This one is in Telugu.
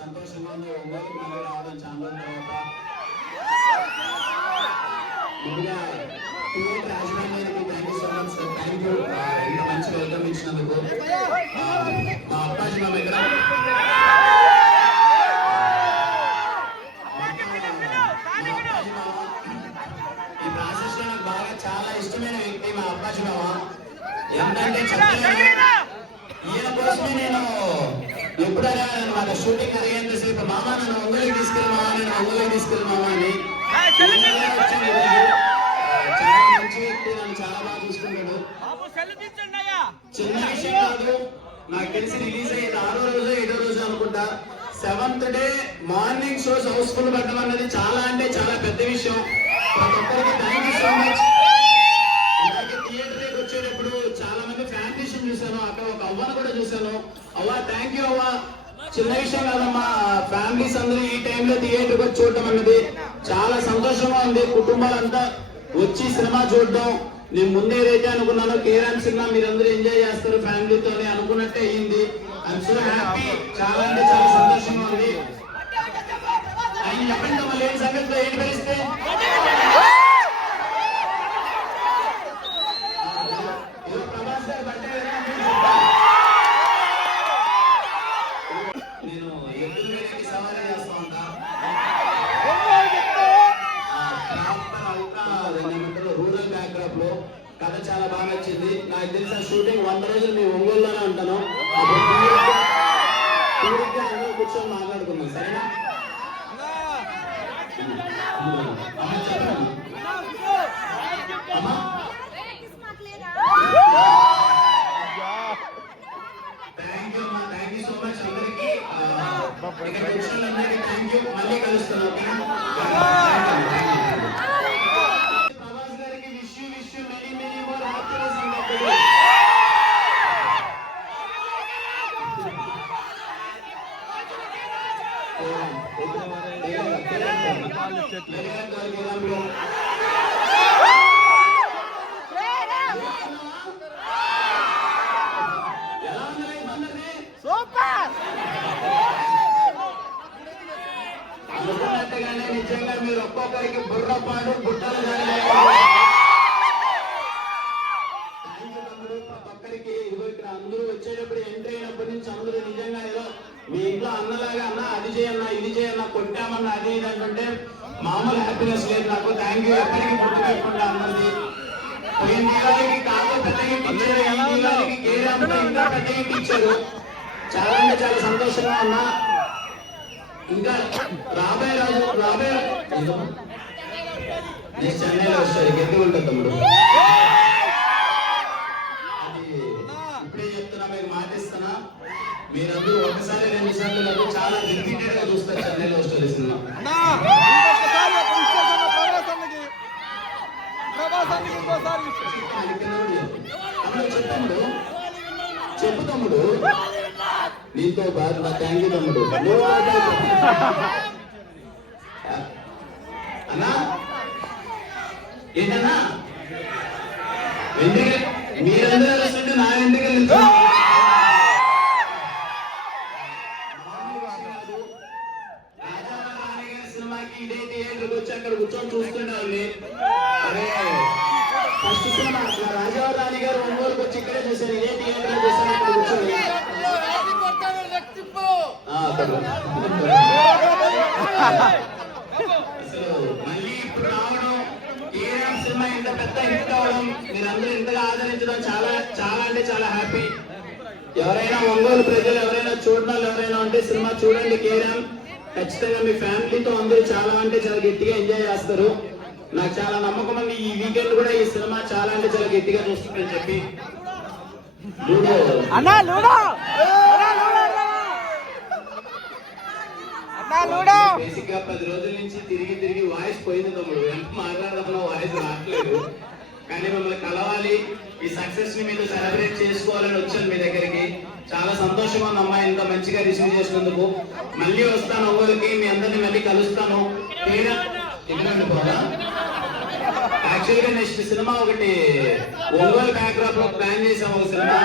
సంతోషంగా ఉంది. ఒంగోలుకి మళ్ళీ రావడం చాలా తర్వాత ముందుగా రాజమండ్రికి thank you so much sir. Thank you ఇంత మంచి వెల్కమ్ ఇచ్చినందుకు. మా అప్పాజీ మా దగ్గర ఈ ప్రాసెస్ లో నాకు బాగా చాలా ఇష్టమైన వ్యక్తి మా అప్పాజీ మామ. ఏంటంటే ఈయన కోసమే నేను ఎప్పుడైనా నాకు షూటింగ్ అడిగేంత సేపు మామ నన్ను ఒంగోలుకి తీసుకెళ్ళి మామ, నేను ఒంగోలుకి తీసుకెళ్ళి మామ అని. చాలా మంచి వ్యక్తి, నన్ను చాలా బాగా చూసుకుంటాడు. చిన్న విషయం కాదు, నాకు తెలిసి రిలీజ్ అయ్యేది 6వ రోజు 7వ రోజు అనుకుంటా. 7th day morning shows Housefull పెట్టడం అన్నది చాలా అంటే చాలా పెద్ద విషయం. ప్రతి ఒక్కరికి థ్యాంక్ యూ సో మచ్. ఇలాగే థియేటర్కి వచ్చేటప్పుడు చాలా మంది ఫ్యామిలీషన్ చూశాను, అక్కడ ఒక అవ్వను కూడా చూశాను. అవ్వ థ్యాంక్ యూ అవ్వ. చిన్న విషయం కాదమ్మా, ఫ్యామిలీస్ అందరూ ఈ టైంలో థియేటర్కి వచ్చి చూడటం అన్నది చాలా సంతోషంగా ఉంది. కుటుంబాలంతా వచ్చి సినిమా చూడడం నేను ముందే ఏదైతే అనుకున్నానో కేరామ్ సినిమా మీరందరూ ఎంజాయ్ చేస్తారు ఫ్యామిలీతో అనుకున్నట్టే అయ్యింది. I'm so happy. చాలా అంటే చాలా సంతోషంగా ఉంది. ఆయన చెప్పండి మళ్ళీ ఏం సంగతిలో ఏంటి పరిస్తే ప్రభాస్ గారు బట్టే నేను ఎప్పుడు సవారీ చేస్తా ఉంటా. రూరల్ బ్యాక్డ్రాప్ లో కథ చాలా బాగా నచ్చింది. నాకు తెలిసిన షూటింగ్ 100 రోజులు మేము ఒంగోలులోనే ఉంటాను. అందరూ కూర్చొని మాట్లాడుకున్నాం. సరేనా? థ్యాంక్ యూ అమ్మా, థ్యాంక్ యూ సో మచ్ అందరికి. Thank you. మళ్ళీ కలుస్తున్నాం. ప్రభాస్ గారికి wish you many many more happiness in the day. అనుకున్నట్టుగానే నిజంగా మీరు ఒక్కొక్కరికి బుర్రపాడు బుట్టలు ఒక్కొక్కరికి ఇదిగో ఇక్కడ అందరూ వచ్చేటప్పుడు ఎంట్రీ అయినప్పటి నుంచి అందరూ నిజంగా ఏదో మీ ఇంట్లో అన్నలాగా అన్న అది చేయన్నా ఇది చేయన్నా కొట్టామన్నా అది ఇది అంటుంటే మామూలు హ్యాపీనెస్ లేదు నాకు. Thank you. ఎప్పటికీ గుర్తు పెట్టుకుంటా అన్నది. పోయిన దీవాళికి కాదు పెద్ద గిఫ్ట్ ఇచ్చారు, ఈ దీవాళికి కేరాంలో ఇంకా పెద్ద గిఫ్ట్ ఇచ్చారు. చాలా అంటే చాలా సంతోషంగా ఉన్నా. ఇంకా రాబోయే నేను చెన్నైలో వస్తాను. గట్టి ఉంటుంది తమ్ముడు. అది ఇప్పుడే చెప్తున్నా, మీకు మాటిస్తున్నా. మీరందరూ ఒకసారి 2 సార్లు కాదు చాలా రిపీటెడ్ గా చూస్తారు చెన్నైలో వస్తుంది సినిమా. చెప్పు తమ్ముడు, నీతో బాగా నా థ్యాంక్ యూ తమ్ముడు. అన్నా ఏంటన్నా ఎందుకు మీరందరూ వస్తుంటే నా ఎందుకు వెళ్తున్నా? సినిమాకి ఇదే థియేటర్కి వచ్చి అక్కడ కూర్చొని చూస్తుండాలి. అరే ఫస్ట్ సినిమా రాజావారి రాణి గారు ఒంగోలుకి వచ్చి ఇక్కడే చూశాను, ఇదే థియేటర్ లో చూశాను. అక్కడ కూర్చొని మళ్ళీ ఇప్పుడు రావడం, కేరామ్ సినిమా ఇంత పెద్ద హిట్ అవడం, మీరందరూ ఇంతగా ఆదరించడం చాలా చాలా అంటే చాలా హ్యాపీ. ఎవరైనా ఒంగోలు ప్రజలు ఎవరైనా చూడడం ఎవరైనా ఉంటే సినిమా చూడండి కేరామ్. ఖచ్చితంగా మీ ఫ్యామిలీతో అందరూ చాలా అంటే చాలా గట్టిగా ఎంజాయ్ చేస్తారు. నాకు చాలా నమ్మకం ఉంది ఈ వీకెండ్ కూడా ఈ సినిమా చాలా అంటే చాలా గట్టిగా చూస్తుందని చెప్పి. అన్నా లూడో బేసిక్ గా 10 రోజుల నుంచి తిరిగి వాయిస్ పోయింది తమ్ముడు. ఎంత మాట్లాడుతున్నా వాయిస్ రావట్లేదు. కానీ మిమ్మల్ని కలవాలి, ఈ సక్సెస్ ని మీరు సెలబ్రేట్ చేసుకోవాలని వచ్చాను మీ దగ్గరికి. చాలా సంతోషంగా ఉంది అమ్మాయి ఇంత మంచిగా రిసీవ్ చేసినందుకు. మళ్ళీ వస్తాను ఒంగోలుకి, మీ అందరినీ మళ్ళీ కలుస్తాను. యాక్చువల్గా నెక్స్ట్ సినిమా ఒకటి ఒంగోలు బ్యాక్డ్రాప్ లో ప్లాన్ చేసాము. ఒక సినిమా